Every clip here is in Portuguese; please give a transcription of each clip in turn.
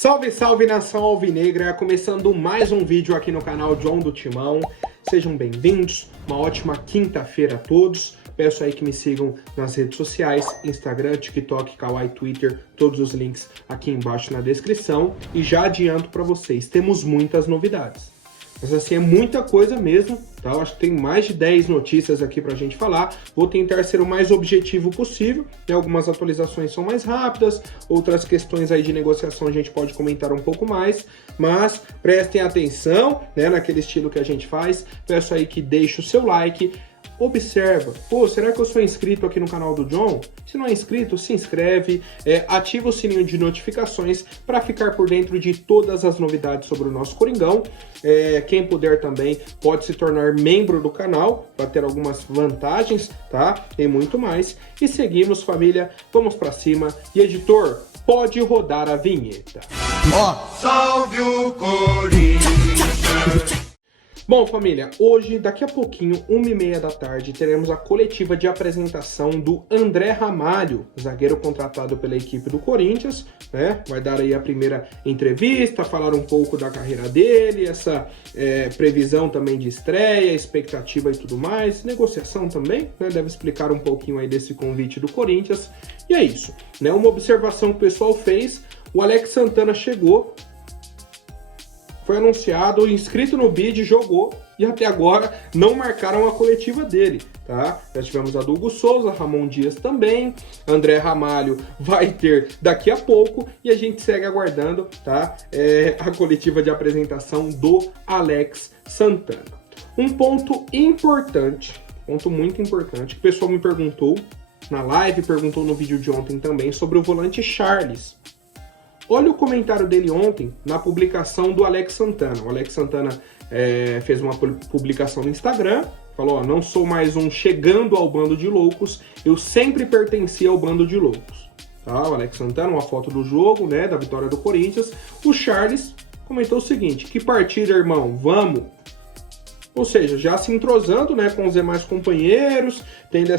Salve, salve nação alvinegra, começando mais um vídeo aqui no canal John do Timão. Sejam bem-vindos, uma ótima quinta-feira a todos. Peço aí que me sigam nas redes sociais, Instagram, TikTok, Kawaii, Twitter, todos os links aqui embaixo na descrição. E já adianto para vocês, temos muitas novidades. Mas assim, é muita coisa mesmo, tá? Eu acho que tem mais de 10 notícias aqui pra gente falar. Vou tentar ser o mais objetivo possível. Tem algumas atualizações são mais rápidas, outras questões aí de negociação a gente pode comentar um pouco mais. Mas prestem atenção, né, naquele estilo que a gente faz. Peço aí que deixe o seu like. Observa, pô, será que eu sou inscrito aqui no canal do John? Se não é inscrito, se inscreve, ativa o sininho de notificações para ficar por dentro de todas as novidades sobre o nosso Coringão. Quem puder também pode se tornar membro do canal para ter algumas vantagens, tá? E muito mais. E seguimos, família, vamos para cima. E editor, pode rodar a vinheta. Ó, salve o Corinthians! Bom, família, hoje, daqui a pouquinho, 1h30 da tarde, teremos a coletiva de apresentação do André Ramalho, zagueiro contratado pela equipe do Corinthians, né? Vai dar aí a primeira entrevista, falar um pouco da carreira dele, essa previsão também de estreia, expectativa e tudo mais, negociação também, né? Deve explicar um pouquinho aí desse convite do Corinthians. E é isso, né? Uma observação que o pessoal fez, o Alex Santana chegou, foi anunciado, inscrito no bid, jogou e até agora não marcaram a coletiva dele, tá? Já tivemos a do Hugo Souza, Ramon Dias também, André Ramalho vai ter daqui a pouco e a gente segue aguardando, tá? A coletiva de apresentação do Alex Santana. Um ponto importante, ponto muito importante, que o pessoal me perguntou na live, perguntou no vídeo de ontem também, sobre o volante Charles. Olha o comentário dele ontem na publicação do Alex Santana. O Alex Santana fez uma publicação no Instagram, falou, ó, não sou mais um chegando ao bando de loucos, eu sempre pertenci ao bando de loucos. Tá? O Alex Santana, uma foto do jogo, né, da vitória do Corinthians. O Charles comentou o seguinte, que partida, irmão, vamos! Ou seja, já se entrosando, né, com os demais companheiros, tendo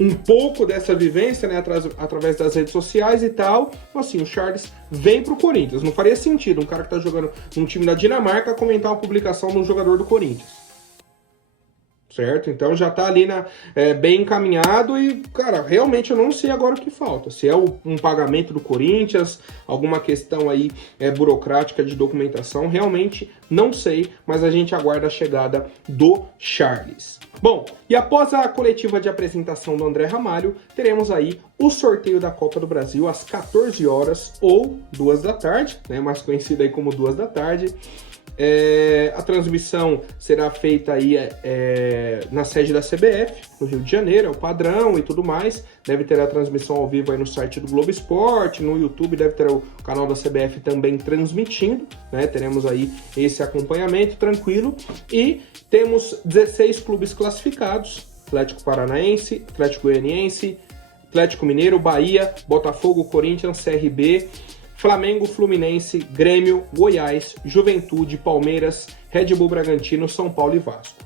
um pouco dessa vivência, né, através das redes sociais e tal. Assim, o Charles vem pro Corinthians. Não faria sentido um cara que tá jogando num time da Dinamarca comentar uma publicação de um jogador do Corinthians. Certo? Então já tá ali bem encaminhado e, cara, realmente eu não sei agora o que falta. Se é um pagamento do Corinthians, alguma questão aí burocrática de documentação, realmente não sei, mas a gente aguarda a chegada do Charles. Bom, e após a coletiva de apresentação do André Ramalho, teremos aí o sorteio da Copa do Brasil às 14 horas ou 2 da tarde, né, mais conhecido aí como 2 da tarde. A transmissão será feita aí na sede da CBF, no Rio de Janeiro, é o padrão e tudo mais. Deve ter a transmissão ao vivo aí no site do Globo Esporte, no YouTube deve ter o canal da CBF também transmitindo, né? Teremos aí esse acompanhamento tranquilo. E temos 16 clubes classificados, Atlético Paranaense, Atlético Goianiense, Atlético Mineiro, Bahia, Botafogo, Corinthians, CRB, Flamengo, Fluminense, Grêmio, Goiás, Juventude, Palmeiras, Red Bull Bragantino, São Paulo e Vasco.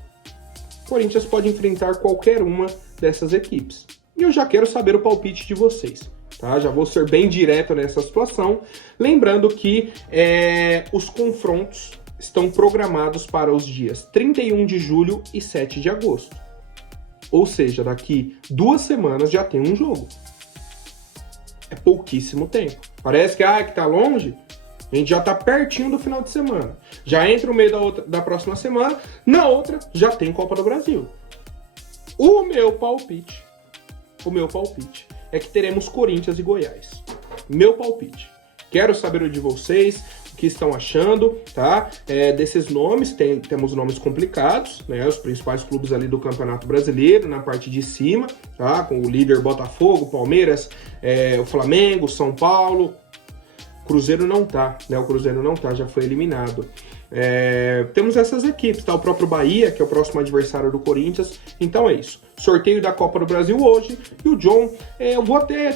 O Corinthians pode enfrentar qualquer uma dessas equipes. E eu já quero saber o palpite de vocês, tá? Já vou ser bem direto nessa situação. Lembrando que os confrontos estão programados para os dias 31 de julho e 7 de agosto. Ou seja, daqui 2 semanas já tem um jogo. É pouquíssimo tempo. Parece que tá longe, a gente já tá pertinho do final de semana. Já entra o meio da próxima semana, na outra já tem Copa do Brasil. O meu palpite é que teremos Corinthians e Goiás. Meu palpite. Quero saber o de vocês, o que estão achando, tá? Desses nomes, temos nomes complicados, né? Os principais clubes ali do Campeonato Brasileiro, na parte de cima, tá? Com o líder Botafogo, Palmeiras, o Flamengo, São Paulo. Cruzeiro não tá, né? O Cruzeiro não tá, já foi eliminado. Temos essas equipes, tá? O próprio Bahia, que é o próximo adversário do Corinthians. Então é isso. Sorteio da Copa do Brasil hoje. E o John,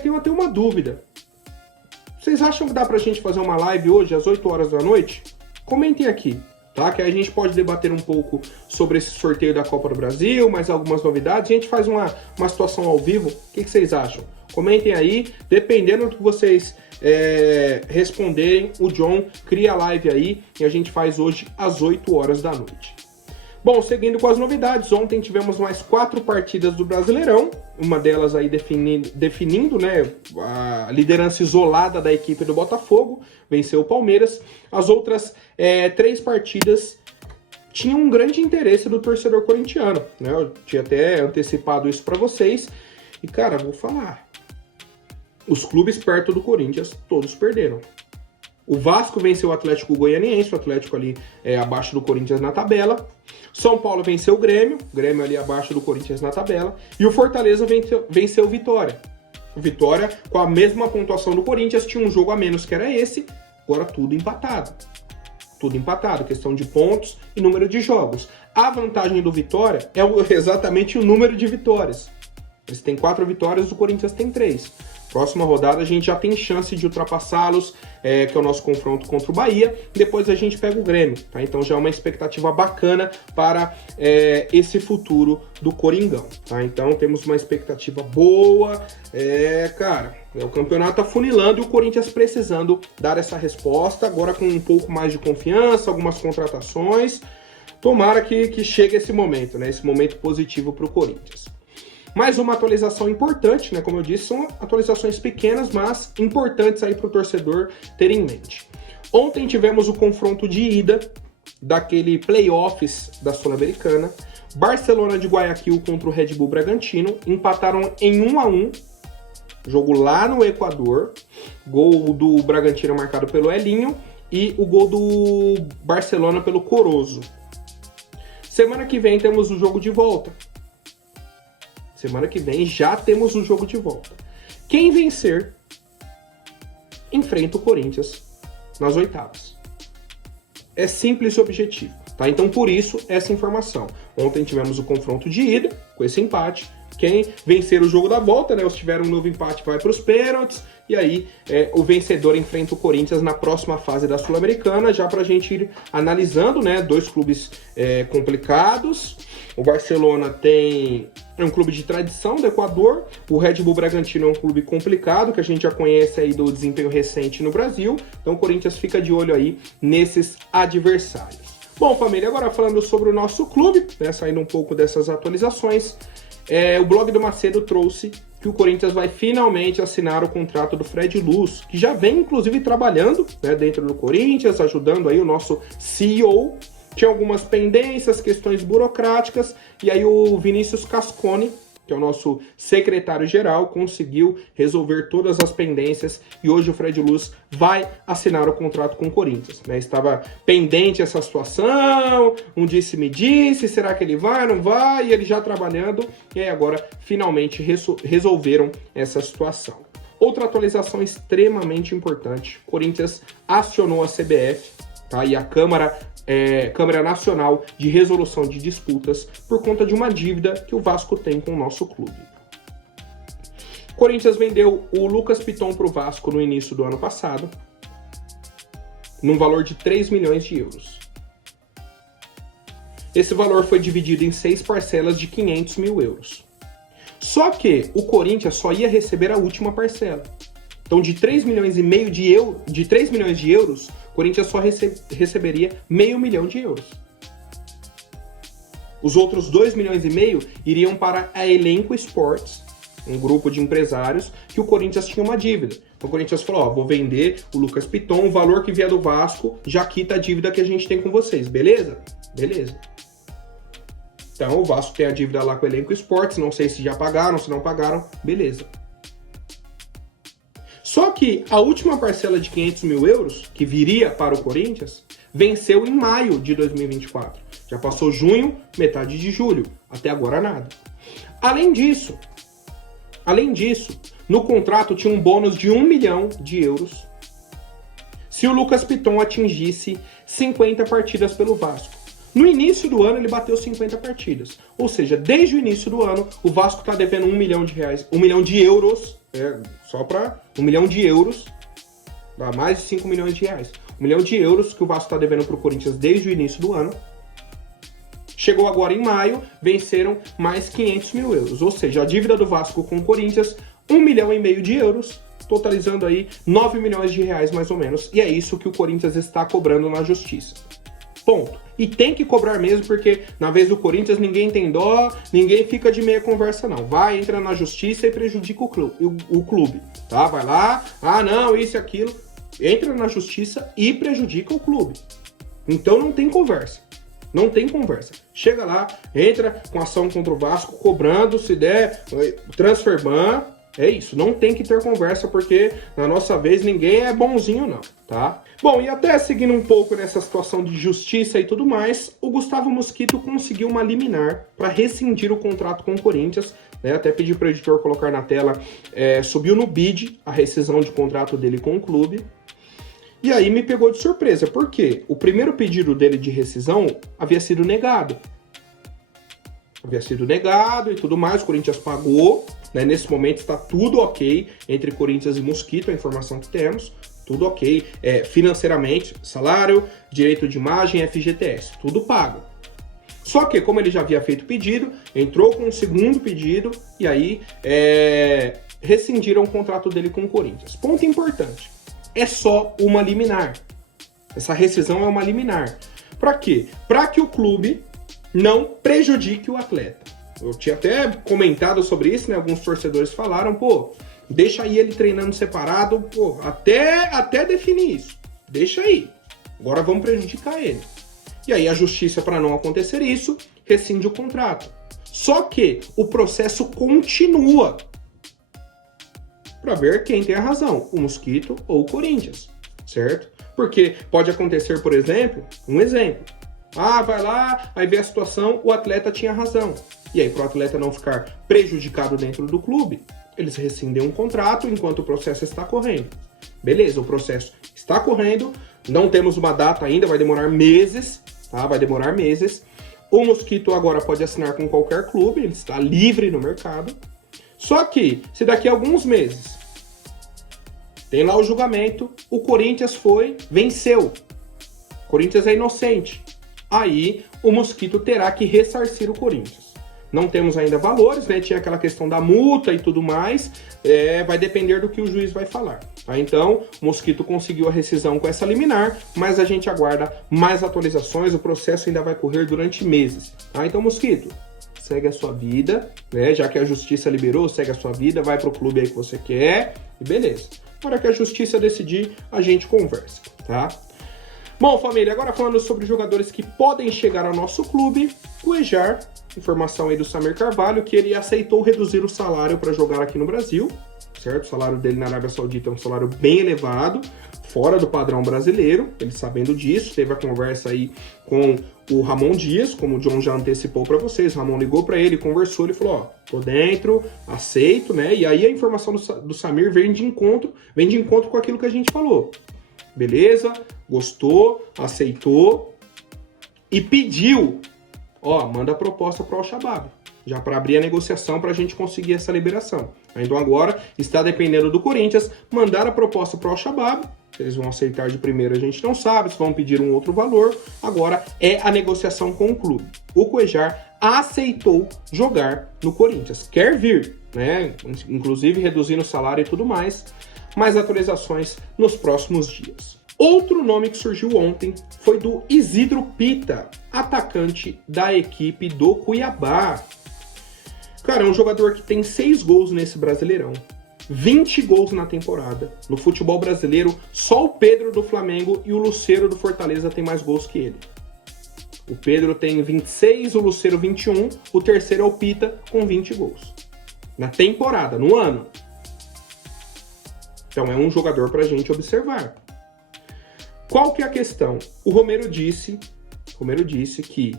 tenho até uma dúvida. Vocês acham que dá pra gente fazer uma live hoje às 8 horas da noite? Comentem aqui. tá? Que aí a gente pode debater um pouco sobre esse sorteio da Copa do Brasil, mais algumas novidades. A gente faz uma situação ao vivo. O que vocês acham? Comentem aí, dependendo do que vocês responderem, o John cria a live aí e a gente faz hoje às 8 horas da noite. Bom, seguindo com as novidades, ontem tivemos mais 4 partidas do Brasileirão, uma delas aí definindo, né, a liderança isolada da equipe do Botafogo, venceu o Palmeiras. As outras 3 partidas tinham um grande interesse do torcedor corintiano, né? Eu tinha até antecipado isso para vocês e, cara, vou falar. Os clubes perto do Corinthians, todos perderam. O Vasco venceu o Atlético Goianiense, o Atlético ali abaixo do Corinthians na tabela. São Paulo venceu o Grêmio ali abaixo do Corinthians na tabela. E o Fortaleza venceu o Vitória. O Vitória, com a mesma pontuação do Corinthians, tinha um jogo a menos que era esse, agora tudo empatado. Tudo empatado, questão de pontos e número de jogos. A vantagem do Vitória é exatamente o número de vitórias. Eles têm 4 vitórias, o Corinthians tem 3. Próxima rodada a gente já tem chance de ultrapassá-los, que é o nosso confronto contra o Bahia. Depois a gente pega o Grêmio, tá? Então já é uma expectativa bacana para esse futuro do Coringão, tá? Então temos uma expectativa boa, cara, o campeonato afunilando e o Corinthians precisando dar essa resposta, agora com um pouco mais de confiança, algumas contratações. Tomara que chegue esse momento, né? Esse momento positivo para o Corinthians. Mais uma atualização importante, né? Como eu disse, são atualizações pequenas, mas importantes aí para o torcedor ter em mente. Ontem tivemos o confronto de ida daquele playoffs da Sul-Americana. Barcelona de Guayaquil contra o Red Bull Bragantino. Empataram em 1-1. Jogo lá no Equador. Gol do Bragantino marcado pelo Elinho. E o gol do Barcelona pelo Corozo. Semana que vem temos o jogo de volta. Semana que vem já temos o jogo de volta. Quem vencer, enfrenta o Corinthians nas oitavas. É simples e objetivo, tá? Então, por isso, essa informação. Ontem tivemos o confronto de ida, com esse empate. Quem vencer o jogo da volta, né? Se tiver um novo empate, vai para os pênaltis. E aí, o vencedor enfrenta o Corinthians na próxima fase da Sul-Americana, já para a gente ir analisando, né? 2 clubes complicados. O Barcelona é um clube de tradição do Equador. O Red Bull Bragantino é um clube complicado, que a gente já conhece aí do desempenho recente no Brasil. Então o Corinthians fica de olho aí nesses adversários. Bom, família, agora falando sobre o nosso clube, né, saindo um pouco dessas atualizações, o blog do Macedo trouxe que o Corinthians vai finalmente assinar o contrato do Fred Luz, que já vem inclusive trabalhando, né, dentro do Corinthians, ajudando aí o nosso CEO. Tinha algumas pendências, questões burocráticas, e aí o Vinícius Cascone, que é o nosso secretário-geral, conseguiu resolver todas as pendências, e hoje o Fred Luz vai assinar o contrato com o Corinthians, né? Estava pendente essa situação, um disse-me-disse, será que ele vai, não vai, e ele já trabalhando, e aí agora finalmente resolveram essa situação. Outra atualização extremamente importante, o Corinthians acionou a CBF, tá? E a Câmara Nacional de Resolução de Disputas por conta de uma dívida que o Vasco tem com o nosso clube. O Corinthians vendeu o Lucas Piton para o Vasco no início do ano passado, num valor de 3 milhões de euros. Esse valor foi dividido em 6 parcelas de 500 mil euros. Só que o Corinthians só ia receber a última parcela. Então, de 3 milhões e meio de euros, o Corinthians só receberia meio milhão de euros. Os outros 2 milhões e meio iriam para a Elenco Sports, um grupo de empresários que o Corinthians tinha uma dívida. Então o Corinthians falou, vou vender o Lucas Piton, o valor que vier do Vasco já quita a dívida que a gente tem com vocês, beleza? Beleza. Então o Vasco tem a dívida lá com o Elenco Sports, não sei se já pagaram, se não pagaram, beleza. Só que a última parcela de 500 mil euros, que viria para o Corinthians, venceu em maio de 2024. Já passou junho, metade de julho. Até agora nada. Além disso, no contrato tinha um bônus de 1 milhão de euros se o Lucas Piton atingisse 50 partidas pelo Vasco. No início do ano ele bateu 50 partidas. Ou seja, desde o início do ano, o Vasco está devendo 1 milhão de reais, 1 milhão de euros, só para 1 milhão de euros Dá mais de 5 milhões de reais. 1 milhão de euros que o Vasco está devendo para o Corinthians desde o início do ano. Chegou agora em maio, venceram mais 500 mil euros. Ou seja, a dívida do Vasco com o Corinthians, 1,5 milhão de euros, totalizando aí 9 milhões de reais mais ou menos. E é isso que o Corinthians está cobrando na justiça. Ponto. E tem que cobrar mesmo, porque na vez do Corinthians ninguém tem dó, ninguém fica de meia conversa não. Vai, entra na justiça e prejudica o clube, tá? Vai lá, não, isso e aquilo. Entra na justiça e prejudica o clube. Então não tem conversa. Não tem conversa. Chega lá, entra com ação contra o Vasco, cobrando, se der, transfer ban. É isso, não tem que ter conversa, porque na nossa vez ninguém é bonzinho não, tá? Bom, e até seguindo um pouco nessa situação de justiça e tudo mais, o Gustavo Mosquito conseguiu uma liminar para rescindir o contrato com o Corinthians, né? Até pedi para o editor colocar na tela, subiu no BID a rescisão de contrato dele com o clube. E aí me pegou de surpresa, porque o primeiro pedido dele de rescisão havia sido negado. Havia sido negado e tudo mais, o Corinthians pagou, né? Nesse momento está tudo ok entre Corinthians e Mosquito, a informação que temos, tudo ok, financeiramente, salário, direito de imagem, FGTS, tudo pago. Só que, como ele já havia feito pedido, entrou com um segundo pedido e aí rescindiram o contrato dele com o Corinthians. Ponto importante. É só uma liminar. Essa rescisão é uma liminar. Para quê? Para que o clube não prejudique o atleta. Eu tinha até comentado sobre isso, né? Alguns torcedores falaram, deixa aí ele treinando separado, até definir isso. Deixa aí. Agora vamos prejudicar ele. E aí a justiça, para não acontecer isso, rescinde o contrato. Só que o processo continua. Para ver quem tem a razão, o Mosquito ou o Corinthians, certo? Porque pode acontecer, por exemplo, vai lá, aí vê a situação, o atleta tinha razão. E aí, para o atleta não ficar prejudicado dentro do clube, eles rescindem um contrato enquanto o processo está correndo. Beleza, o processo está correndo, não temos uma data ainda, vai demorar meses, tá? Vai demorar meses. O Mosquito agora pode assinar com qualquer clube, ele está livre no mercado. Só que, se daqui a alguns meses tem lá o julgamento, o Corinthians venceu. O Corinthians é inocente. Aí o Mosquito terá que ressarcir o Corinthians. Não temos ainda valores, né? Tinha aquela questão da multa e tudo mais. Vai depender do que o juiz vai falar. Tá? Então, o Mosquito conseguiu a rescisão com essa liminar, mas a gente aguarda mais atualizações. O processo ainda vai correr durante meses. Tá? Então, Mosquito, segue a sua vida, né? Já que a justiça liberou, segue a sua vida, vai pro clube aí que você quer e beleza. Na hora que a justiça decidir, a gente conversa, tá? Bom, família, agora falando sobre jogadores que podem chegar ao nosso clube, o Cuéllar, informação aí do Samir Carvalho, que ele aceitou reduzir o salário para jogar aqui no Brasil, certo? O salário dele na Arábia Saudita é um salário bem elevado, fora do padrão brasileiro, ele sabendo disso, teve a conversa aí com o Ramon Dias, como o John já antecipou para vocês. O Ramon ligou para ele, conversou, ele falou, tô dentro, aceito, né? E aí a informação do Samir vem de encontro com aquilo que a gente falou. Beleza, gostou, aceitou e pediu, manda a proposta para o Al-Shabaab, já para abrir a negociação para a gente conseguir essa liberação. Então agora está dependendo do Corinthians mandar a proposta para o Al-Shabaab. Se eles vão aceitar de primeira a gente não sabe, se vão pedir um outro valor. Agora é a negociação com o clube. O Cuéllar aceitou jogar no Corinthians, quer vir, né? Inclusive reduzindo o salário e tudo mais. Mais atualizações nos próximos dias. Outro nome que surgiu ontem foi do Isidro Pita, atacante da equipe do Cuiabá. Cara, é um jogador que tem 6 gols nesse Brasileirão. 20 gols na temporada. No futebol brasileiro, só o Pedro do Flamengo e o Lucero do Fortaleza tem mais gols que ele. O Pedro tem 26, o Lucero 21, o terceiro é o Pita com 20 gols. Na temporada, no ano. Então é um jogador pra gente observar. Qual que é a questão? O Romero disse que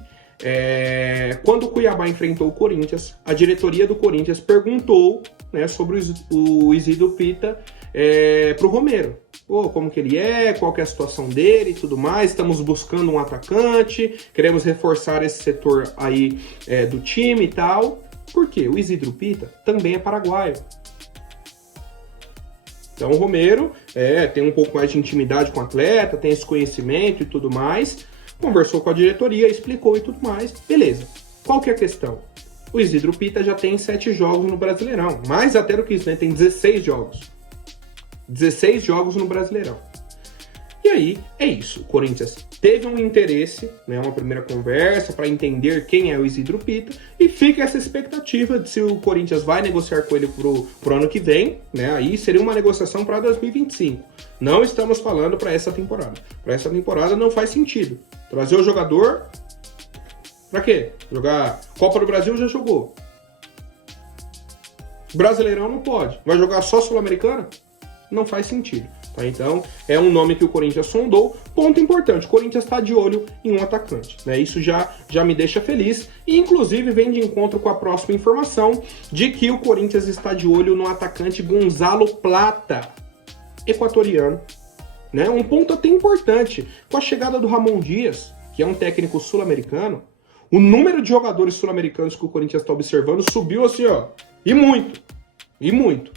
quando o Cuiabá enfrentou o Corinthians, a diretoria do Corinthians perguntou, né, sobre o Isidro Pita pro Romero. Como que ele é, qual que é a situação dele e tudo mais, estamos buscando um atacante, queremos reforçar esse setor aí do time e tal. Por quê? O Isidro Pita também é paraguaio. Então o Romero tem um pouco mais de intimidade com o atleta, tem esse conhecimento e tudo mais, conversou com a diretoria, explicou e tudo mais, beleza. Qual que é a questão? O Isidro Pita já tem 7 jogos no Brasileirão, mais até do que isso, né? Tem 16 jogos. 16 jogos no Brasileirão. E aí, é isso. O Corinthians teve um interesse, né, uma primeira conversa para entender quem é o Isidro Pita, e fica essa expectativa de se o Corinthians vai negociar com ele pro ano que vem, né? Aí seria uma negociação para 2025. Não estamos falando para essa temporada. Para essa temporada não faz sentido. Trazer o jogador... Pra quê? Jogar Copa do Brasil já jogou. Brasileirão não pode. Vai jogar só Sul-Americana? Não faz sentido. Tá? Então, é um nome que o Corinthians sondou. Ponto importante, o Corinthians está de olho em um atacante. Né? Isso já me deixa feliz. E, inclusive, vem de encontro com a próxima informação de que o Corinthians está de olho no atacante Gonzalo Plata, equatoriano. Né? Um ponto até importante. Com a chegada do Ramon Dias, que é um técnico sul-americano, o número de jogadores sul-americanos que o Corinthians está observando subiu assim, ó, e muito. E muito.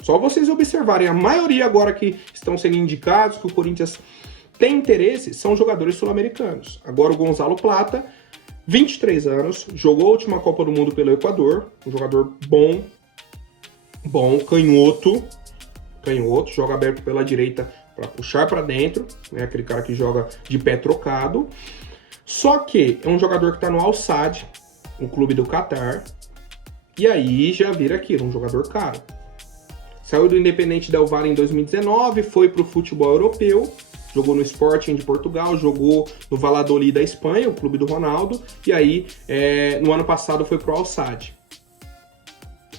Só vocês observarem, a maioria agora que estão sendo indicados, que o Corinthians tem interesse, são jogadores sul-americanos. Agora o Gonzalo Plata, 23 anos, jogou a última Copa do Mundo pelo Equador, um jogador bom, canhoto, joga aberto pela direita para puxar para dentro, né, aquele cara que joga de pé trocado. Só que é um jogador que está no Al Sadd, um clube do Catar, e aí já vira aquilo, um jogador caro. Saiu do Independente Del Valle em 2019, foi para o futebol europeu, jogou no Sporting de Portugal, jogou no Valladolid da Espanha, o clube do Ronaldo, e aí no ano passado foi para o Al Sadd.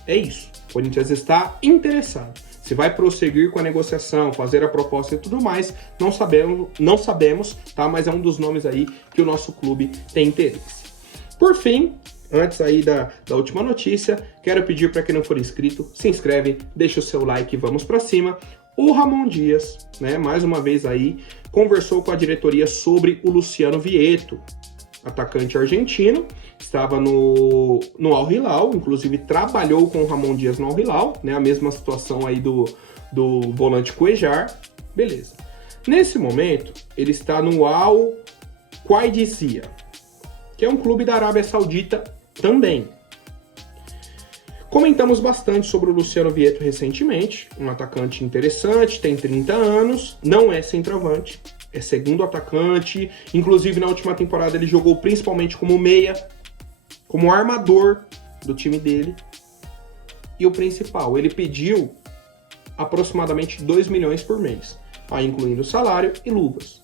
É isso, o Corinthians está interessado. Se vai prosseguir com a negociação, fazer a proposta e tudo mais, não sabemos, tá? Mas é um dos nomes aí que o nosso clube tem interesse. Por fim, antes aí da última notícia, quero pedir para quem não for inscrito, se inscreve, deixa o seu like e vamos para cima. O Ramon Dias, né, mais uma vez aí, conversou com a diretoria sobre o Luciano Vietto, atacante argentino, estava no Al Hilal, inclusive trabalhou com o Ramon Dias no Al Hilal, né, a mesma situação aí do volante Cuéllar, beleza. Nesse momento, ele está no Al Qadisiyah, que é um clube da Arábia Saudita também. Comentamos bastante sobre o Luciano Vietto recentemente, um atacante interessante, tem 30 anos, não é centroavante, é segundo atacante, inclusive na última temporada ele jogou principalmente como meia, como armador do time dele. E o principal, ele pediu aproximadamente 2 milhões por mês, aí incluindo salário e luvas.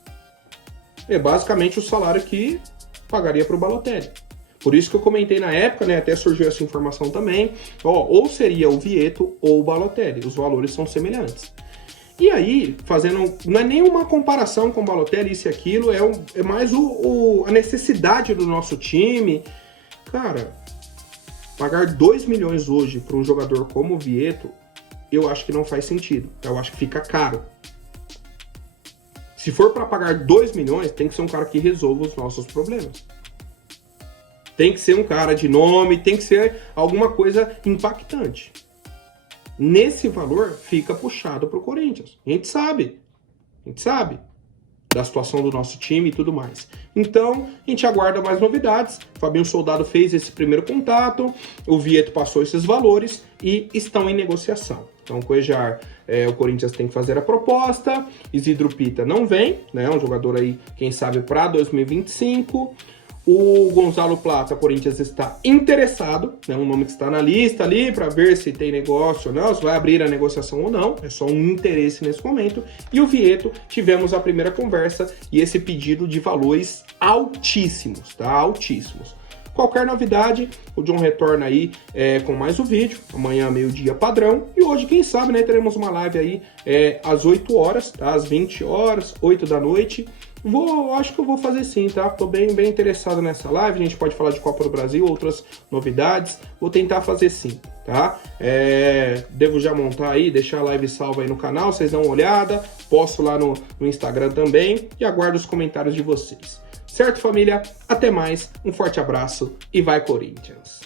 É basicamente o salário que pagaria para o Balotelli. Por isso que eu comentei na época, né, até surgiu essa informação também, ou seria o Vietto ou o Balotelli, os valores são semelhantes. E aí, fazendo, não é nenhuma comparação com o Balotelli, isso e aquilo, é mais a necessidade do nosso time. Cara, pagar 2 milhões hoje para um jogador como o Vietto, eu acho que não faz sentido, eu acho que fica caro. Se for para pagar 2 milhões, tem que ser um cara que resolva os nossos problemas. Tem que ser um cara de nome, tem que ser alguma coisa impactante. Nesse valor, fica puxado para o Corinthians. A gente sabe da situação do nosso time e tudo mais. Então, a gente aguarda mais novidades. Fabinho Soldado fez esse primeiro contato, o Vietto passou esses valores e estão em negociação. Então, o Cuéllar, o Corinthians tem que fazer a proposta, Isidro Pita não vem, né? Um jogador aí, quem sabe, para 2025. O Gonzalo Plata, o Corinthians está interessado, né, um nome que está na lista ali para ver se tem negócio ou não, se vai abrir a negociação ou não, é só um interesse nesse momento. E o Vietto, tivemos a primeira conversa e esse pedido de valores altíssimos, tá? Altíssimos. Qualquer novidade, o John retorna aí com mais um vídeo, amanhã meio-dia padrão, e hoje, quem sabe, né, teremos uma live aí às 8 horas, tá? Às 20 horas, 8 da noite. Acho que eu vou fazer sim, tá? Tô bem interessado nessa live, a gente pode falar de Copa do Brasil, outras novidades, vou tentar fazer sim, tá? Devo já montar aí, deixar a live salva aí no canal, vocês dão uma olhada, posto lá no Instagram também, e aguardo os comentários de vocês. Certo, família? Até mais, um forte abraço e vai Corinthians!